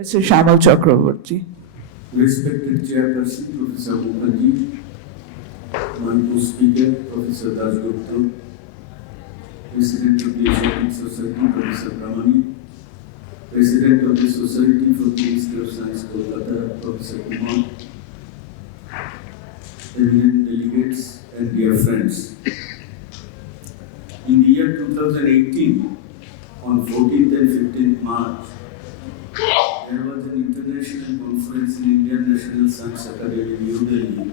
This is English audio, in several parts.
Professor Syamal Chakrabarti. Respected Chairperson, Professor Mukherjee, my co-speaker, Professor Dasgupta, President of the Asiatic Society, Professor Ramani, President of the Society for the History of Science, Kolkata, Professor Kumar, eminent delegates and dear friends. In the year 2018, on 14th and 15th March, there was an international conference in Indian National Science Academy in New Delhi,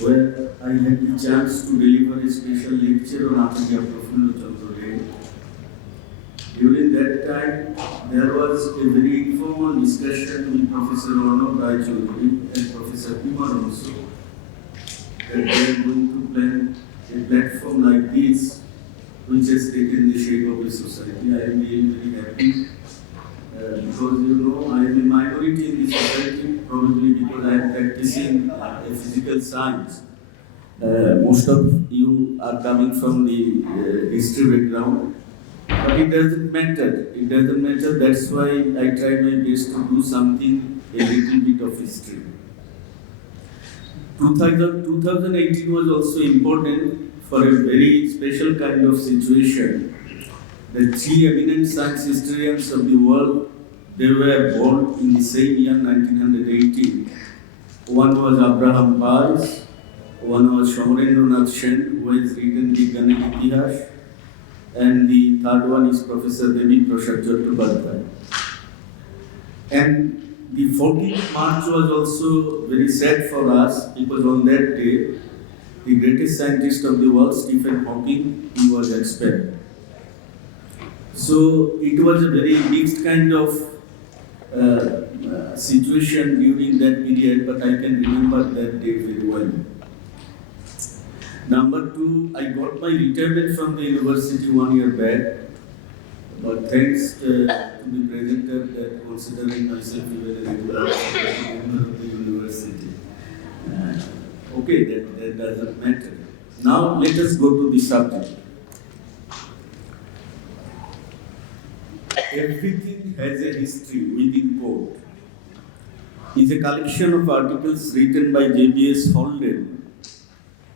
where I had the chance to deliver a special lecture on Acharya Prafulla Chandra Day. During that time, there was a very informal discussion with Professor Arnab Rai Chaudhary and Professor Kumar also, that they are going to plan a platform like this, which has taken the shape of the society. I am really very happy. Because I am a minority in the society, probably because I am practicing a physical science. Most of you are coming from the history background, but it doesn't matter. It doesn't matter. That's why I try my best to do something, a little bit of history. 2018 was also important for a very special kind of situation. The three eminent science historians of the world, they were born in the same year, 1918. One was Abraham Paz, one was Somarendranath Sen, who has written the Ganesh Itihash, and the third one is Professor Devi Prasad Chattopadhyay. And the 14th March was also very sad for us, because on that day, the greatest scientist of the world, Stephen Hawking, he was expelled. So it was a very mixed kind of situation during that period, but I can remember that day very well. Number two, I got my retirement from the university 1 year back, but thanks to the presenter that considering myself even a regular member of the university. Okay, that doesn't matter. Now let us go to the subject. Everything has a history within quote is a collection of articles written by J.B.S. Holden,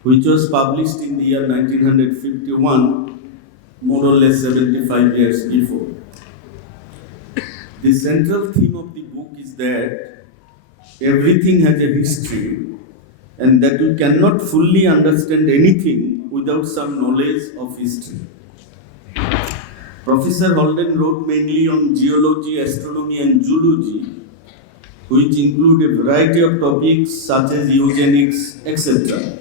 which was published in the year 1951, more or less 75 years before. The central theme of the book is that everything has a history and that we cannot fully understand anything without some knowledge of history. Professor Holden wrote mainly on geology, astronomy and zoology, which include a variety of topics such as eugenics, etc.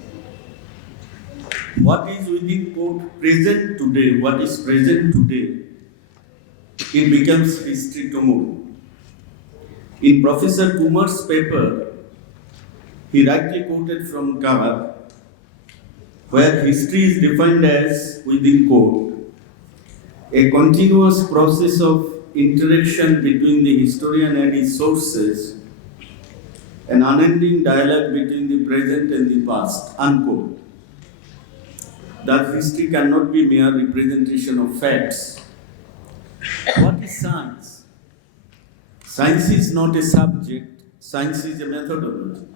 What is within quote present today, what is present today, it becomes history tomorrow. In Professor Kumar's paper, he rightly quoted from Kavar, where history is defined as, within quote, a continuous process of interaction between the historian and his sources, an unending dialogue between the present and the past, unquote. That history cannot be mere representation of facts. What is science? Science is not a subject, science is a methodology.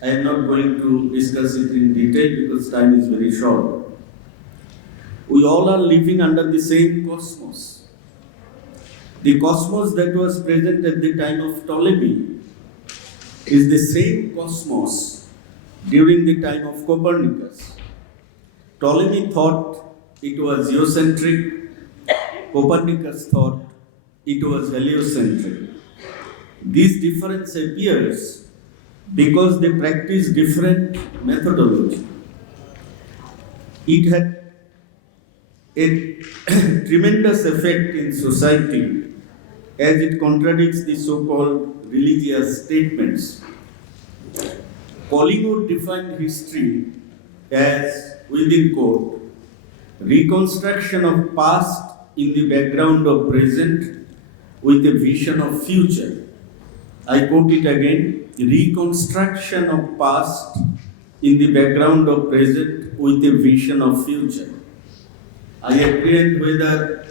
I am not going to discuss it in detail because time is very short. We all are living under the same cosmos. The cosmos that was present at the time of Ptolemy is the same cosmos during the time of Copernicus. Ptolemy thought it was geocentric, Copernicus thought it was heliocentric. This difference appears because they practice different methodology. It had a tremendous effect in society as it contradicts the so-called religious statements. Collingwood defined history as, within quote, reconstruction of past in the background of present with a vision of future. I quote it again, reconstruction of past in the background of present with a vision of future. I apprehend whether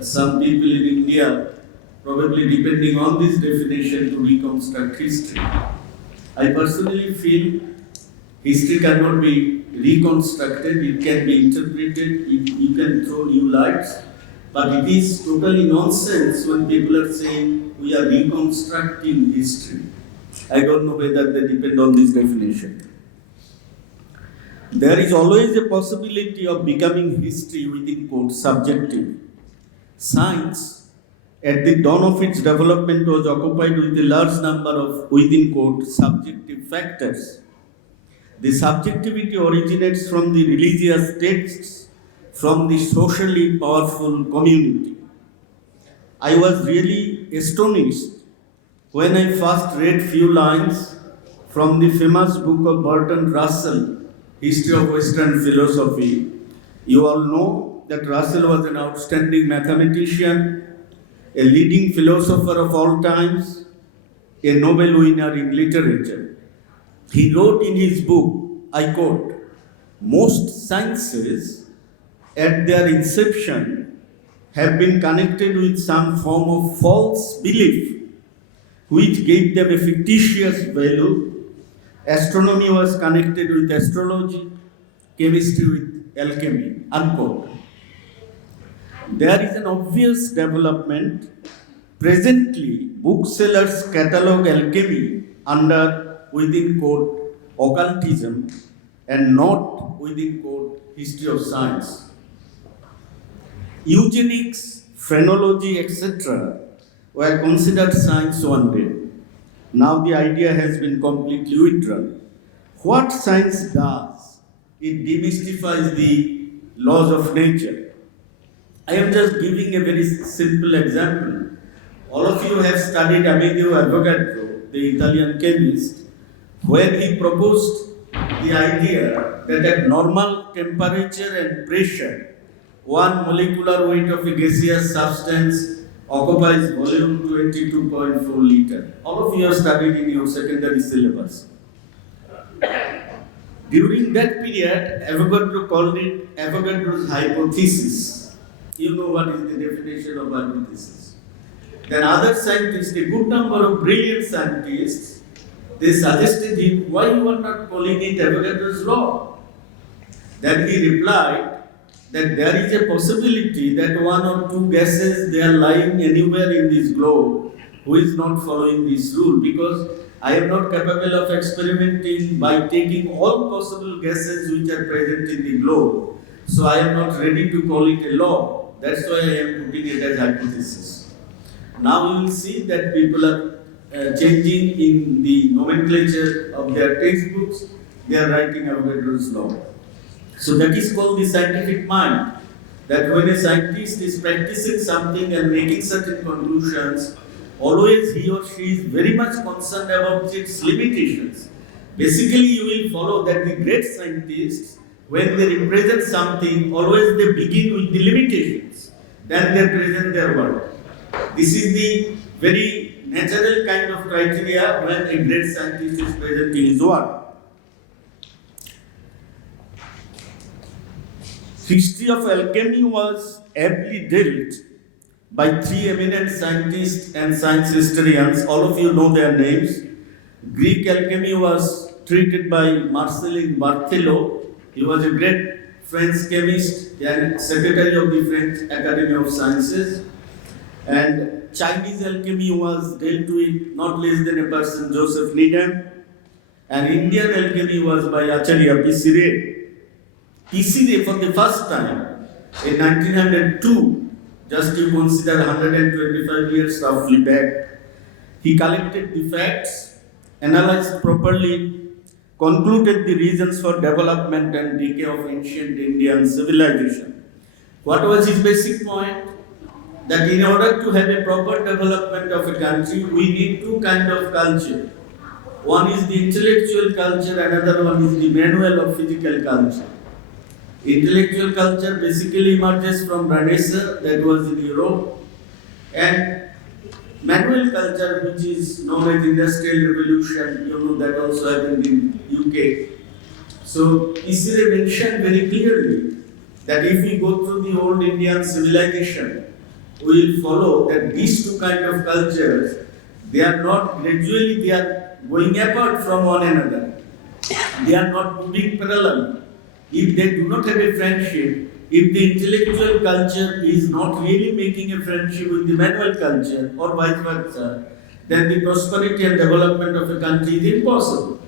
some people in India probably depending on this definition, to reconstruct history. I personally feel history cannot be reconstructed, it can be interpreted, you can throw new lights, but it is totally nonsense when people are saying we are reconstructing history. I don't know whether they depend on this definition. There is always a possibility of becoming history within quote subjective. Science, at the dawn of its development, was occupied with a large number of within quote subjective factors. The subjectivity originates from the religious texts, from the socially powerful community. I was really astonished when I first read few lines from the famous book of Bertrand Russell, History of Western Philosophy. You all know that Russell was an outstanding mathematician, a leading philosopher of all times, a Nobel winner in literature. He wrote in his book, I quote, most sciences at their inception have been connected with some form of false belief which gave them a fictitious value. Astronomy was connected with astrology, chemistry with alchemy, unquote. There is an obvious development. Presently, booksellers catalog alchemy under, within quote, occultism and not within quote, history of science. Eugenics, phrenology, etc. were considered science one day. Now the idea has been completely withdrawn. What science does, it demystifies the laws of nature. I am just giving a very simple example. All of you have studied Amedeo Avogadro, the Italian chemist, when he proposed the idea that at normal temperature and pressure, one molecular weight of a gaseous substance occupies volume 22.4 liter. All of you have studied in your secondary syllabus. During that period, Avogadro called it Avogadro's hypothesis. You know what is the definition of hypothesis. Then other scientists, a good number of brilliant scientists, they suggested him, why you are not calling it Avogadro's law? Then he replied that there is a possibility that one or two gases, they are lying anywhere in this globe who is not following this rule, because I am not capable of experimenting by taking all possible gases which are present in the globe. So I am not ready to call it a law. That's why I am putting it as hypothesis. Now you will see that people are changing in the nomenclature of their textbooks. They are writing Avogadro's law. So that is called the scientific mind. That when a scientist is practicing something and making certain conclusions, always he or she is very much concerned about its limitations. Basically, you will follow that the great scientists, when they represent something, always they begin with the limitations. Then they present their work. This is the very natural kind of criteria when a great scientist is presenting his work. History of alchemy was aptly dealt by three eminent scientists and science historians. All of you know their names. Greek alchemy was treated by Marcelin Barthelot. He was a great French chemist and secretary of the French Academy of Sciences. And Chinese alchemy was dealt with not less than a person, Joseph Needham. And Indian alchemy was by Acharya P.C. P.C. for the first time in 1902, just you consider 125 years roughly back, he collected the facts, analyzed properly, concluded the reasons for development and decay of ancient Indian civilization. What was his basic point? That in order to have a proper development of a country, we need two kinds of culture. One is the intellectual culture, another one is the manual or physical culture. Intellectual culture basically emerges from Renaissance, that was in Europe, and manual culture, which is known as Industrial Revolution, you know, that also happened in UK. So Isire mentioned very clearly that if we go through the old Indian civilization, we will follow that these two kind of cultures, they are not gradually, they are going apart from one another. They are not moving parallel. If they do not have a friendship, if the intellectual culture is not really making a friendship with the manual culture or vice versa, then the prosperity and development of a country is impossible.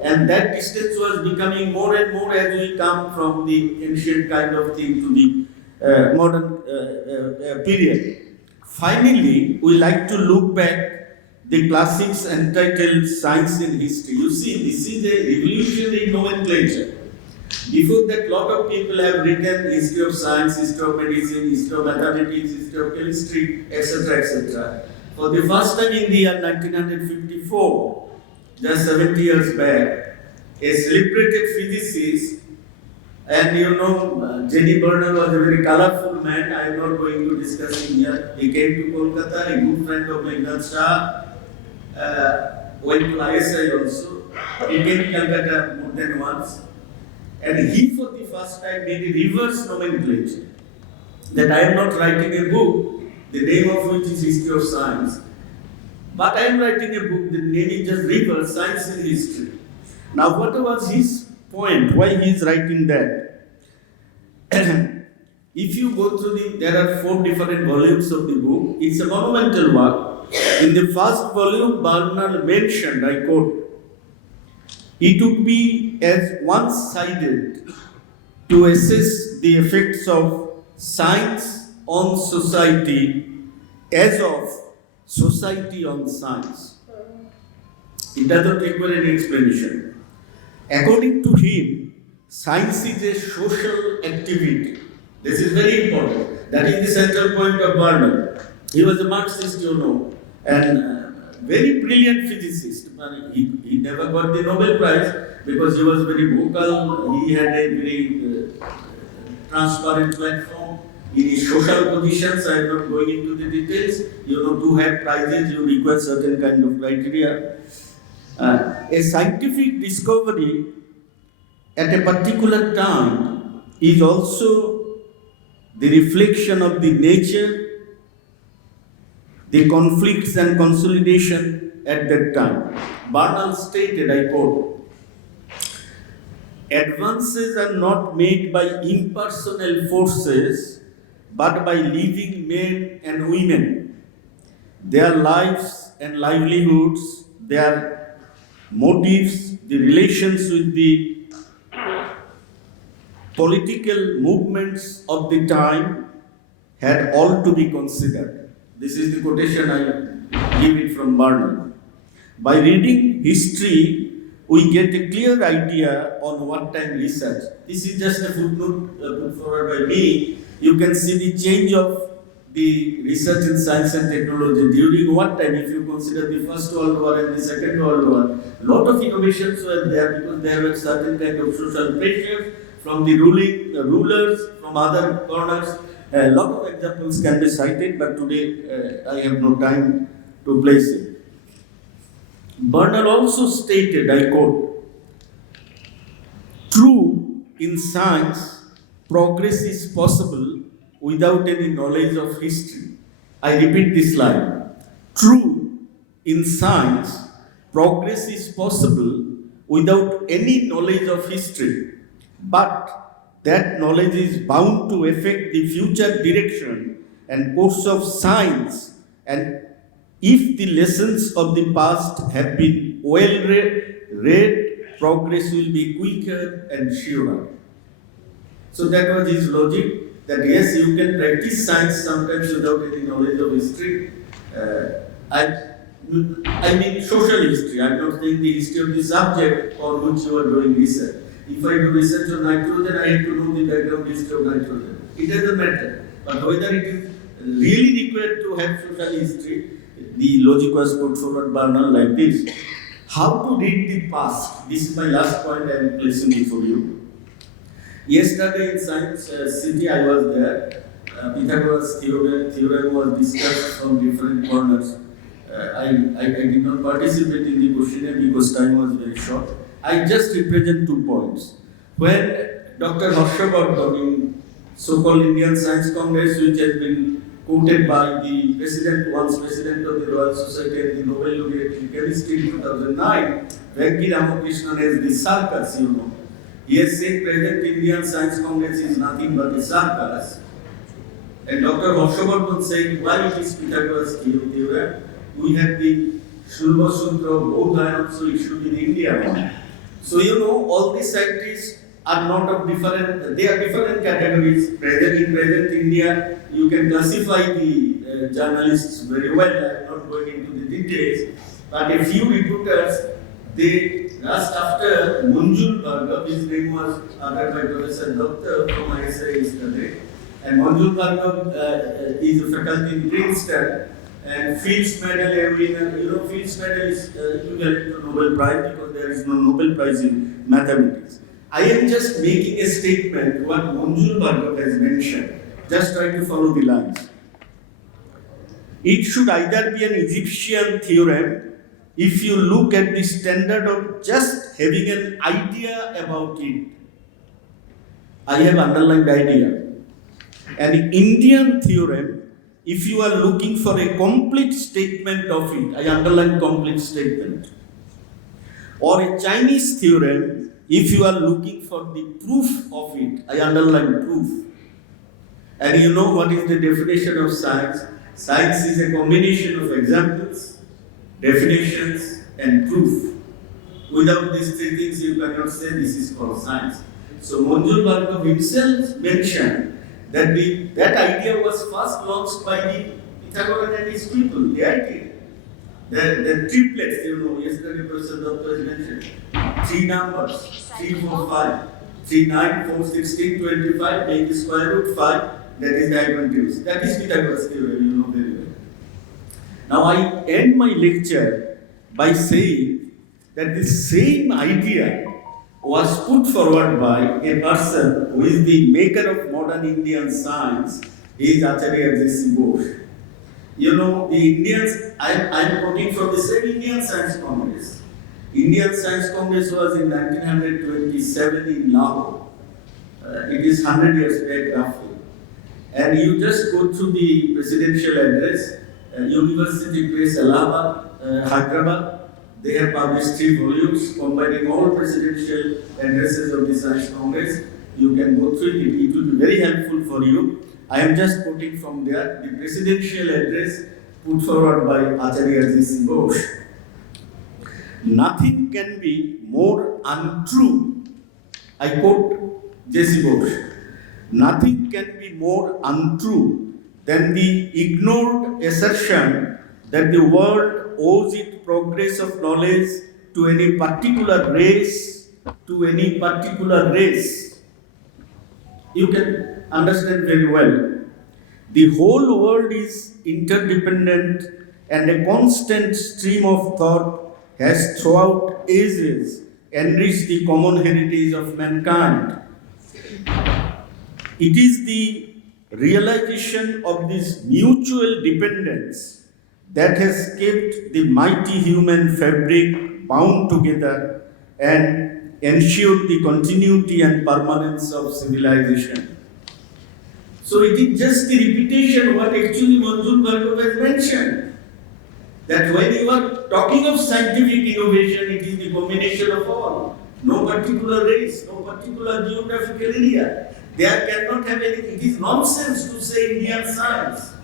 And that distance was becoming more and more as we come from the ancient kind of thing to the modern period. Finally, we like to look back the classics entitled Science in History. You see, this is a revolutionary nomenclature. Before that, lot of people have written history of science, history of medicine, history of mathematics, history of chemistry, etc., etc. For the first time in the year 1954, just 70 years back, a celebrated physicist, and Jenny Burner was a very colorful man. I am not going to discuss him here. He came to Kolkata, a good friend of Meghnad Shah, went to ISI also. He came to Calcutta more than once. And he, for the first time, made a reverse nomenclature. That I am not writing a book, the name of which is History of Science, but I am writing a book, the name is just reverse, Science in History. Now, what was his point? Why he is writing that? If you go through there are 4 different volumes of the book. It's a monumental work. In the first volume, Bernal mentioned, I quote, "It would be as one-sided to assess the effects of science on society as of society on science." It doesn't require any explanation. According to him, science is a social activity. This is very important. That is the central point of Bernal. He was a Marxist, and very brilliant physicist. He never got the Nobel Prize because he was very vocal. He had a very transparent platform in his social positions. I am not going into the details. To have prizes, you require certain kind of criteria. A scientific discovery at a particular time is also the reflection of the nature, the conflicts and consolidation at that time. Bernal stated, I quote, "Advances are not made by impersonal forces, but by living men and women. Their lives and livelihoods, their motives, the relations with the political movements of the time had all to be considered." This is the quotation I give it from Bernal. By reading history, we get a clear idea on wartime research. This is just a footnote put forward by me. You can see the change of the research in science and technology during wartime. If you consider the First World War and the Second World War, a lot of innovations were there because there were certain kind of social pressures from the rulers, from other corners. A lot of examples can be cited, but today I have no time to place it. Bernal also stated, I quote, "True, in science, progress is possible without any knowledge of history." I repeat this line. True, in science, progress is possible without any knowledge of history, but that knowledge is bound to affect the future direction and course of science, and if the lessons of the past have been well read, progress will be quicker and surer. So that was his logic, that yes, you can practice science sometimes without any knowledge of history. I mean social history. I am not saying the history of the subject on which you are doing research. If I do research on nitrogen, I have to know the background history of nitrogen. It doesn't matter. But whether it is really required to have social history, the logic was put forward Bernal like this. How to read the past? This is my last point I am placing before you. Yesterday in Science City I was there. Pythagoras theorem was discussed from different corners. I did not participate in the questionnaire because time was very short. I just represent 2 points. When Dr. Harshavardhan in so-called Indian Science Congress, which has been quoted by the president, once president of the Royal Society and the Nobel laureate in chemistry in 2009, Venki Ramakrishnan as the circus, you know. He has said present Indian Science Congress is nothing but a circus. And Dr. Harshavardhan said, why it is Pythagoras theorem? We have the Shulva Sutra of Bodhaya also issued in India. So you know, all these scientists are not of different, they are different categories. In present India, you can classify the journalists very well. I am not going into the details. But a few reporters, they just after Manjul Bhargava, his name was uttered by Professor Dutta from ISI yesterday. And Manjul Bhargava is a faculty in Princeton. And Fields Medal winner, you know, Fields Medal is equivalent to Nobel Prize because there is no Nobel Prize in mathematics. I am just making a statement what Manjul Bhargava has mentioned. Just try to follow the lines. It should either be an Egyptian theorem if you look at the standard of just having an idea about it. I have underlined idea. An Indian theorem if you are looking for a complete statement of it, I underline complete statement. Or a Chinese theorem, if you are looking for the proof of it, I underline proof. And you know what is the definition of science? Science is a combination of examples, definitions, and proof. Without these three things, you cannot say this is called science. So Manjul Bhargava himself mentioned that that idea was first launched by the Pythagorean and his people, the idea. The triplets, you know, yesterday Professor Dutta has mentioned. 3 numbers, 3, 4, 5. 3, 9, 4, 16, 25, make the square root 5, that is the hypotenuse. That is Pythagoras theorem, you know very well. Now I end my lecture by saying that the same idea was put forward by a person who is the maker of modern Indian science, he is Acharya J.C. Bose. You know, the Indians, I am quoting from the same Indian Science Congress. Indian Science Congress was in 1927 in Lahore. It is 100 years back roughly. And you just go through the presidential address, University Press, Allahabad, Hyderabad. They have published 3 volumes combining all presidential addresses of the Science Congress. You can go through it. It will be very helpful for you. I am just quoting from there the presidential address put forward by Acharya J.C. Bose. Nothing can be more untrue. I quote J.C. Bose. Nothing can be more untrue than the ignored assertion that the world owes its progress of knowledge to any particular race, You can understand very well. The whole world is interdependent and a constant stream of thought has throughout ages enriched the common heritage of mankind. It is the realization of this mutual dependence that has kept the mighty human fabric bound together and ensured the continuity and permanence of civilization. So it is just the repetition of what actually Manjul Bhargava has mentioned. That when you are talking of scientific innovation, it is the combination of all. No particular race, no particular geographical area. There cannot have any, it is nonsense to say Indian science.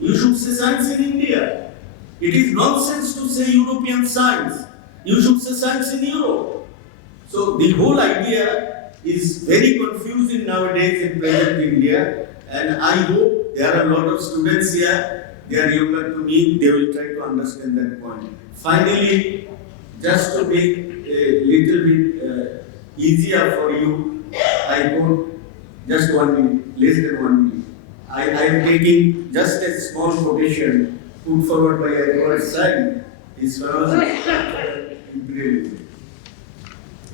You should say science in India. It is nonsense to say European science. You should say science in Europe. So the whole idea is very confusing nowadays in present India, and I hope there are a lot of students here, they are younger to me, they will try to understand that point. Finally, just to make a little bit easier for you, I quote just 1 minute, less than 1 minute. I am taking just a small quotation put forward by Edward Said, his famous imperialism.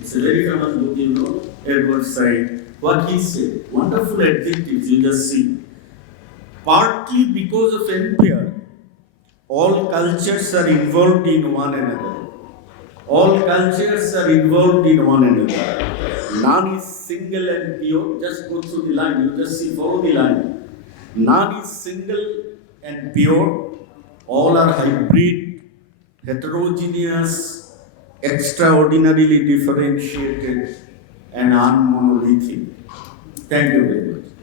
It's a very famous book, you know, Edward Said. What he said, wonderful adjectives you just see. Partly because of empire, all cultures are involved in one another. All cultures are involved in one another. None is single and pure. Just go through the line, you just see, follow the line. None is single and pure. All are hybrid, heterogeneous, extraordinarily differentiated, and unmonolithic. Thank you very much.